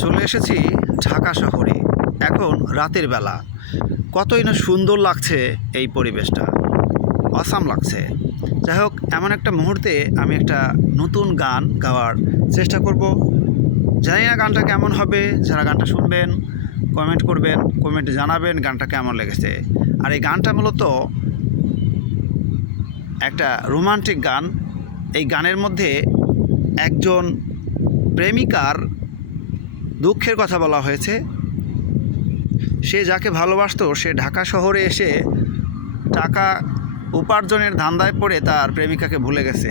চলে এসেছি ঢাকা শহরে। এখন রাতের বেলা কতই না সুন্দর লাগছে এই পরিবেশটা, অসাম লাগছে। যাই হোক, এমন একটা মুহূর্তে আমি একটা নতুন গান গাওয়ার চেষ্টা করব। জানি না গানটা কেমন হবে। যারা গানটা শুনবেন কমেন্ট করবেন, কমেন্টে জানাবেন গানটা কেমন লেগেছে। আর এই গানটা মূলত একটা রোমান্টিক গান। এই গানের মধ্যে একজন প্রেমিকার দুঃখের কথা বলা হয়েছে। সে যাকে ভালোবাসতো সে ঢাকা শহরে এসে টাকা উপার্জনের ধান্দায় পড়ে তার প্রেমিকাকে ভুলে গেছে।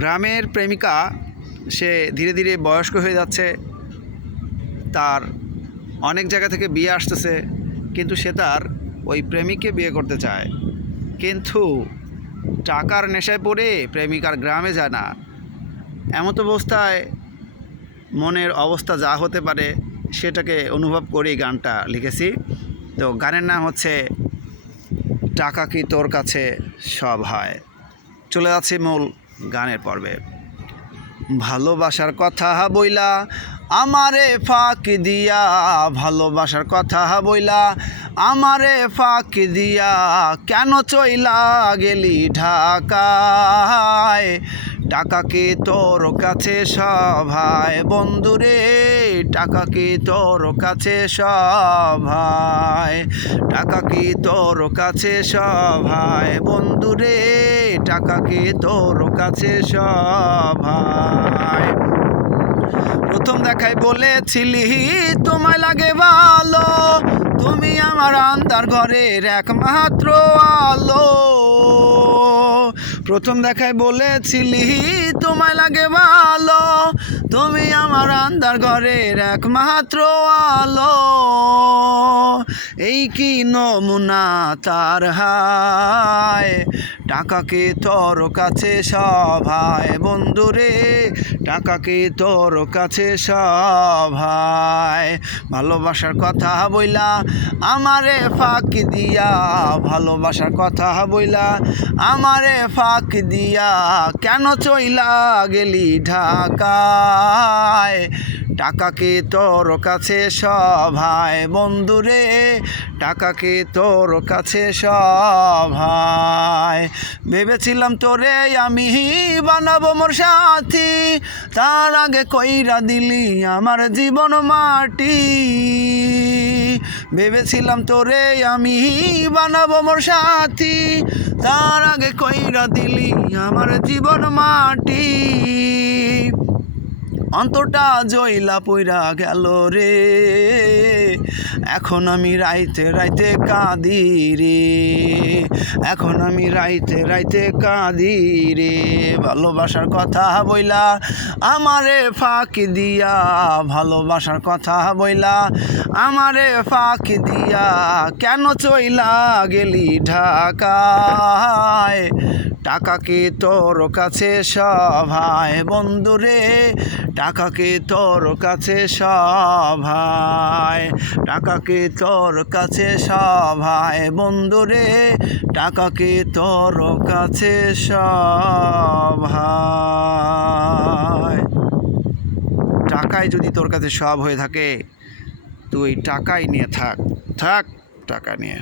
গ্রামের প্রেমিকা, সে ধীরে ধীরে বয়স্ক হয়ে যাচ্ছে, তার অনেক জায়গা থেকে বিয়ে আসতেছে, কিন্তু সে তার ওই প্রেমিককে বিয়ে করতে চায়, কিন্তু টাকার নেশায় পড়ে প্রেমিকার গ্রামে যায় না। এমত অবস্থায় মনের অবস্থা যা হতে পারে সেটাকে অনুভব করেই গানটা লিখেছি। তো গানের নাম হচ্ছে টাকা কি তোর কাছে সব হয়। চলে যাচ্ছি মূল গানের পর্বে। ভালোবাসার কথা বইলা আমারে ফাঁকি দিয়া, ভালোবাসার কথা বইলা আমারে ফাঁকি দিয়া, কেন চইলা গেলি ঢাকায়? টাকা কি তোর কাছে সভায় বন্ধুরে, টাকা কি তোর কাছে সভায়, টাকা কি তোর কাছে সভায় বন্ধুরে, টাকা কি তোর কাছে সভায়। প্রথম দেখায় বলেছিলি তোমায় লাগে ভালো, তুমি আমার আন্ধার ঘরের একমাত্র আলো। প্রথম দেখায় বলেছিলি তোমায় লাগে ভালো, তুমি আমার আন্ধার ঘরের একমাত্র আলো। এই কি নমুনা তার হায়, টাকা কি তোর কাছে সভায় বন্ধুরে, টাকা কি তোর কাছে সভায়। ভালোবাসার কথা বইলা আমারে ফাঁকি দিয়া, ভালোবাসার কথা বইলা আমারে ফাঁকি দিয়া, কেন চইলা গেলি ঢাকায়? টাকা কি তোর কাছে সভায় বন্ধুরে, টাকা কি তোর কাছে সভায়। ভেবেছিলাম তোরে আমি বানাবো মোর সাথী, তার আগে কইরা দিলি আমার জীবন মাটি। ভেবেছিলাম তোরে আমি বানাবো মোর সাথী, তার আগে কইরা দিলি আমার জীবন মাটি। অন্তটা জইলা পইরা গেল রে, এখন আমি রাইতে রাইতে কাঁদি রে, এখন আমি রাইতে রাইতে কাঁদি রে। ভালোবাসার কথা বইলা আমারে ফাঁকি দিয়া, ভালোবাসার কথা বইলা আমারে ফাঁকি দিয়া, কেন চইলা গেলি ঢাকায়? টাকা কি তোর কাছে সভায় বন্ধুরে, টাকা কি তোর কাছে সভায়, টাকা কি তোর কাছে সভায় বন্ধুরে, টাকা কি তোর কাছে সভায়। টাকাই যদি তোর কাছে সব হয়ে থাকে, তুই টাকাই নিয়ে থাক, থাক টাকা নিয়ে।